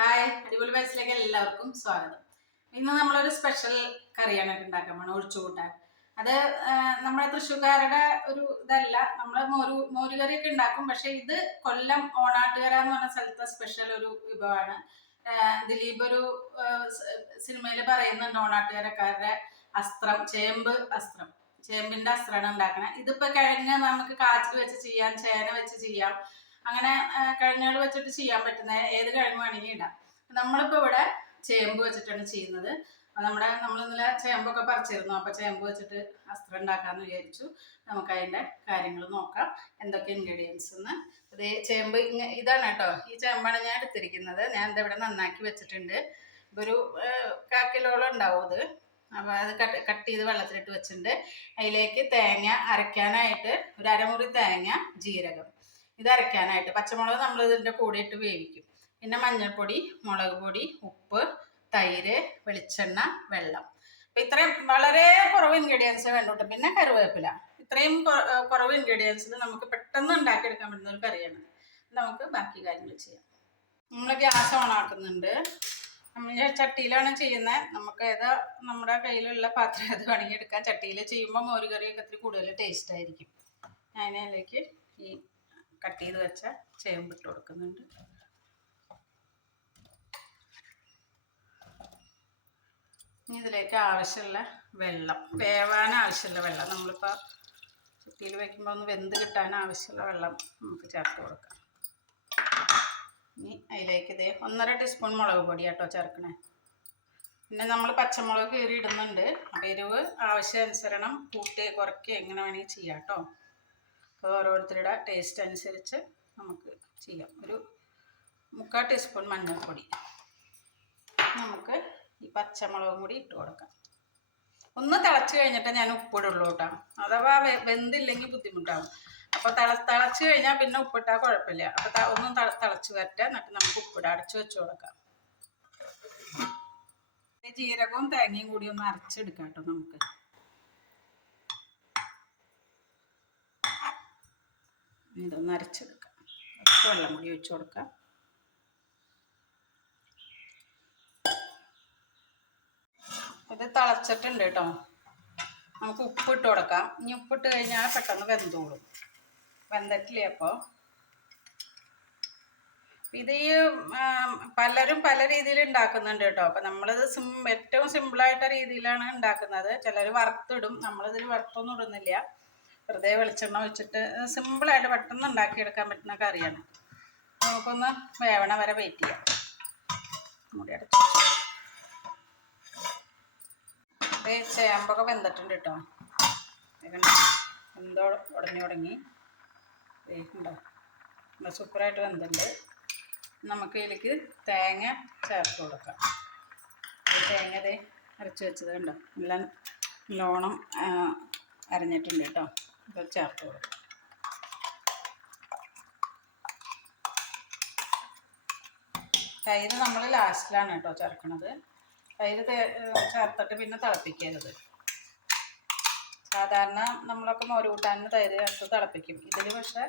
Hi, അടിപൊളി വയസ്സിലേക്ക് എല്ലാവർക്കും സ്വാഗതം. ഇന്ന് നമ്മളൊരു സ്പെഷ്യൽ കറിയാണ് ഉണ്ടാക്കാൻ പോണത്, ഒഴിച്ചുകൂട്ടാൻ. അത് നമ്മുടെ തൃശ്ശൂർക്കാരുടെ ഒരു ഇതല്ല. നമ്മൾ മോരുകറിയൊക്കെ ഉണ്ടാക്കും, പക്ഷെ ഇത് കൊല്ലം ഓണാട്ടുകര എന്ന് പറഞ്ഞ സ്ഥലത്തെ സ്പെഷ്യൽ ഒരു വിഭവമാണ്. ദിലീപ് ഒരു സിനിമയിൽ പറയുന്നുണ്ട്, ഓണാട്ടുകരക്കാരുടെ അസ്ത്രം, ചേമ്പിന്റെ അസ്ത്രമാണ് ഉണ്ടാക്കണത്. ഇതിപ്പോ കിഴങ്ങ് നമുക്ക് കാച്ചിൽ വെച്ച് ചെയ്യാം, ചേന വെച്ച് ചെയ്യാം, അങ്ങനെ കിഴങ്ങുകൾ വെച്ചിട്ട് ചെയ്യാൻ പറ്റുന്ന ഏത് കിഴങ്ങ് വേണമെങ്കിൽ ഇടാം. നമ്മളിപ്പോൾ ഇവിടെ ചേമ്പ് വെച്ചിട്ടാണ് ചെയ്യുന്നത്. നമ്മൾ ഇന്നലെ ചേമ്പൊക്കെ പറിച്ചിരുന്നു. അപ്പോൾ ചേമ്പ് വെച്ചിട്ട് അസ്ത്രം ഉണ്ടാക്കാമെന്ന് വിചാരിച്ചു. നമുക്ക് അതിൻ്റെ കാര്യങ്ങൾ നോക്കാം, എന്തൊക്കെ ഇൻഗ്രീഡിയൻസ് എന്ന്. അതേ ചേമ്പ് ഇതാണ് കേട്ടോ, ഈ ചേമ്പാണ് ഞാൻ എടുത്തിരിക്കുന്നത്. ഞാൻ ഇവിടെ നന്നാക്കി വെച്ചിട്ടുണ്ട്. ഒരു 1/4 കിലോളം ഉണ്ടാവും ഇത്. അപ്പോൾ അത് കട്ട് ചെയ്ത് വെള്ളത്തിലിട്ട് വെച്ചിട്ടുണ്ട്. അതിലേക്ക് തേങ്ങ അരയ്ക്കാനായിട്ട് ഒരു അരമുറി തേങ്ങ, ജീരകം ഇത് അരയ്ക്കാനായിട്ട്, പച്ചമുളക് നമ്മൾ ഇതിൻ്റെ കൂടെ ഇട്ട് വേവിക്കും. പിന്നെ മഞ്ഞൾപ്പൊടി, മുളക് പൊടി, ഉപ്പ്, തൈര്, വെളിച്ചെണ്ണ, വെള്ളം. അപ്പം ഇത്രയും വളരെ കുറവ് ഇൻഗ്രീഡിയൻസ് വേണ്ടോട്ട്. പിന്നെ കറിവേപ്പില. ഇത്രയും കുറവ് ഇൻഗ്രീഡിയൻസിൽ നമുക്ക് പെട്ടെന്ന് ഉണ്ടാക്കിയെടുക്കാൻ പറ്റുന്ന ഒരു കറിയാണ്. നമുക്ക് ബാക്കി കാര്യങ്ങൾ ചെയ്യാം. നമ്മൾ ഗ്യാസ് ഓൺ ആക്കുന്നുണ്ട്. നമ്മൾ ചട്ടിയിലാണ് ചെയ്യുന്നത്. നമുക്ക് ഏതാ നമ്മുടെ കയ്യിലുള്ള പാത്രം അത് വേണമെങ്കിൽ എടുക്കാം. ചട്ടിയിൽ ചെയ്യുമ്പോൾ മോരുകറിയൊക്കെ ഇത്തിരി കൂടുതൽ ടേസ്റ്റ് ആയിരിക്കും. അതിലേക്ക് ഈ കട്ട് ചെയ്ത് വെച്ച ചേമ്പിട്ട് കൊടുക്കുന്നുണ്ട്. ഇനി ഇതിലേക്ക് ആവശ്യമുള്ള വെള്ളം, വേവാൻ ആവശ്യമുള്ള വെള്ളം, നമ്മളിപ്പോൾ ചട്ടിയിൽ വയ്ക്കുമ്പോൾ ഒന്ന് വെന്ത് കിട്ടാൻ ആവശ്യമുള്ള വെള്ളം നമുക്ക് ചേർത്ത് കൊടുക്കാം. ഇനി അതിലേക്ക് ഇതേ 1.5 ടീസ്പൂൺ മുളക് പൊടി കേട്ടോ ചേർക്കണേ. പിന്നെ നമ്മൾ പച്ചമുളക് കീറി ഇടുന്നുണ്ട്. അപ്പോൾ എരിവ് ആവശ്യാനുസരണം കൂട്ടി കുറയ്ക്കുക എങ്ങനെ വേണമെങ്കിൽ ചെയ്യാം കേട്ടോ. അപ്പോൾ ഓരോരുത്തരുടെ ടേസ്റ്റ് അനുസരിച്ച് നമുക്ക് ചെയ്യാം. ഒരു 3/4 ടീസ്പൂൺ മഞ്ഞൾപ്പൊടി. നമുക്ക് ഈ പച്ചമുളകും കൂടി ഇട്ട് കൊടുക്കാം. ഒന്ന് തിളച്ച് കഴിഞ്ഞിട്ട് ഞാൻ ഉപ്പിടുള്ളൂ കേട്ടോ. അഥവാ വെന്തില്ലെങ്കിൽ ബുദ്ധിമുട്ടാകും. അപ്പോൾ തിളച്ച് കഴിഞ്ഞാൽ പിന്നെ ഉപ്പിട്ടാൽ കുഴപ്പമില്ല. അപ്പോൾ ഒന്നും തിളച്ച് വരട്ടെ, എന്നിട്ട് നമുക്ക് ഉപ്പിടാം. അടച്ച് വെച്ച് കൊടുക്കാം. ജീരകവും തേങ്ങയും കൂടി ഒന്ന് അരച്ചെടുക്കാം കേട്ടോ. നമുക്ക് ഇതൊന്ന് അരച്ചെടുക്കാം. വെള്ളം കൂടി ഒഴിച്ച് കൊടുക്കാം. ഇത് തിളച്ചിട്ടുണ്ട് കേട്ടോ. നമുക്ക് ഉപ്പിട്ട് കൊടുക്കാം. ഇനി ഉപ്പിട്ട് കഴിഞ്ഞാൽ പെട്ടെന്ന് വെന്തോളും. വെന്തിട്ടില്ലേ? അപ്പോൾ ഇത് ഈ പലരും പല രീതിയിൽ ഉണ്ടാക്കുന്നുണ്ട് കേട്ടോ. അപ്പം നമ്മളിത് ഏറ്റവും സിമ്പിളായിട്ട രീതിയിലാണ് ഉണ്ടാക്കുന്നത്. ചിലർ വറുത്തിടും. നമ്മളിതിൽ വറുത്തൊന്നും ഇടുന്നില്ല. വെറുതെ വെളിച്ചെണ്ണ ഒഴിച്ചിട്ട് സിമ്പിളായിട്ട് പെട്ടെന്ന് ഉണ്ടാക്കിയെടുക്കാൻ പറ്റുന്ന കറിയാണ്. നമുക്കൊന്ന് വേവണ വരെ വെയിറ്റ് ചെയ്യാം. മൂടി അടച്ചു. ചേമ്പൊക്കെ വെന്തിട്ടുണ്ട് കേട്ടോ. എന്തോ ഉടഞ്ഞു ഉണ്ടോ, സൂപ്പറായിട്ട് വെന്തിട്ടുണ്ട്. നമുക്ക് ഇതിലേക്ക് തേങ്ങ ചേർത്ത് കൊടുക്കാം. തേങ്ങ അരച്ച് വെച്ചത് കണ്ടോ, എല്ലാം നല്ലോണം അരഞ്ഞിട്ടുണ്ട് കേട്ടോ. ഇത് ചേർത്ത് കൊടുക്കാം. തൈര് നമ്മൾ ലാസ്റ്റിലാണ് കേട്ടോ ചേർക്കണത്. തൈര് ചേർത്തിട്ട് പിന്നെ തിളപ്പിക്കരുത്. സാധാരണ നമ്മളൊക്കെ മോര് കൂട്ടാൻ തൈര് ചേർത്ത് തിളപ്പിക്കും. ഇതിൽ പക്ഷേ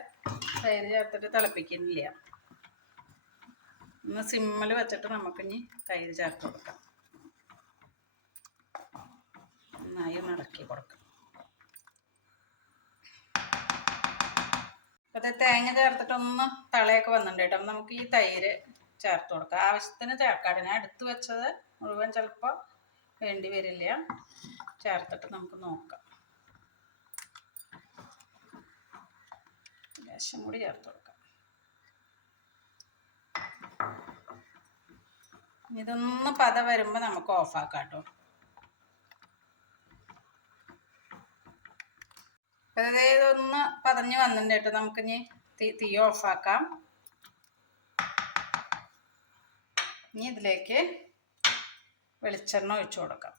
തൈര് ചേർത്തിട്ട് തിളപ്പിക്കുന്നില്ല. ഒന്ന് സിമ്മിൽ വെച്ചിട്ട് നമുക്കിനി തൈര് ചേർത്ത് കൊടുക്കാം. നന്നായി ഇളക്കി കൊടുക്കാം. അപ്പോൾ ഇത് തേങ്ങ ചേർത്തിട്ടൊന്ന് തളയൊക്കെ വന്നിട്ടുണ്ട് കേട്ടോ. നമുക്ക് ഈ തൈര് ചേർത്ത് കൊടുക്കാം. ആവശ്യത്തിന് ചേർക്കാതെ, ഞാൻ എടുത്ത് വെച്ചത് മുഴുവൻ ചിലപ്പോൾ വേണ്ടി വരില്ല. ചേർത്തിട്ട് നമുക്ക് നോക്കാം. ലേശം കൂടി ചേർത്ത് കൊടുക്കാം. ഇതൊന്ന് പത വരുമ്പോൾ നമുക്ക് ഓഫാക്കാം കേട്ടോ. അപ്പോൾ ഇതൊന്ന് പതഞ്ഞ് വന്നിട്ടുണ്ട് കേട്ടോ. നമുക്കിനി തീ ഓഫാക്കാം. ഇനി ഇതിലേക്ക് വെളിച്ചെണ്ണ ഒഴിച്ചു കൊടുക്കാം.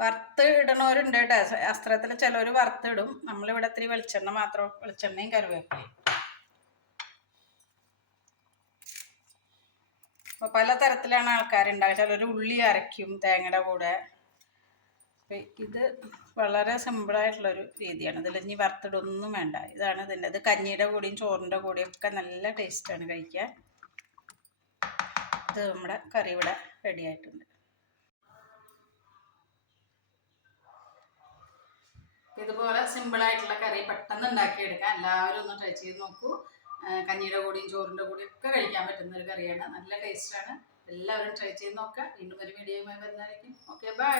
വറുത്ത് ഇടണവരുണ്ട് കേട്ടോ. അസ്ത്രത്തിൽ ചിലർ വറുത്തിടും. നമ്മളിവിടെ ഇത്തിരി വെളിച്ചെണ്ണ മാത്രം, വെളിച്ചെണ്ണയും കറിവേപ്പിലയും. അപ്പോൾ പലതരത്തിലാണ് ആൾക്കാരുണ്ടാകുക. ചിലർ ഉള്ളി അരയ്ക്കും തേങ്ങയുടെ കൂടെ. ഇത് വളരെ സിമ്പിളായിട്ടുള്ളൊരു രീതിയാണ്. ഇതിൽ ഇനി വറുത്തിടൊന്നും വേണ്ട. ഇതാണ് ഇതിൻ്റെ. ഇത് കഞ്ഞിയുടെ കൂടെയും ചോറിൻ്റെ കൂടെയും ഒക്കെ നല്ല ടേസ്റ്റാണ് കഴിക്കാൻ. ഇത് നമ്മുടെ കറി ഇവിടെ റെഡി ആയിട്ടുണ്ട്. ഇതുപോലെ സിമ്പിളായിട്ടുള്ള കറി പെട്ടെന്ന് ഉണ്ടാക്കിയെടുക്കാം. എല്ലാവരും ഒന്ന് ട്രൈ ചെയ്ത് നോക്കൂ. കഞ്ഞിയുടെ കൂടെയും ചോറിൻ്റെ കൂടെയും ഒക്കെ കഴിക്കാൻ പറ്റുന്ന ഒരു കറിയാണ്. നല്ല ടേസ്റ്റാണ്. എല്ലാവരും ട്രൈ ചെയ്ത് നോക്കുക. വീണ്ടും ഒരു വീഡിയോയുമായി വരുന്നതായിരിക്കും. Okay, by.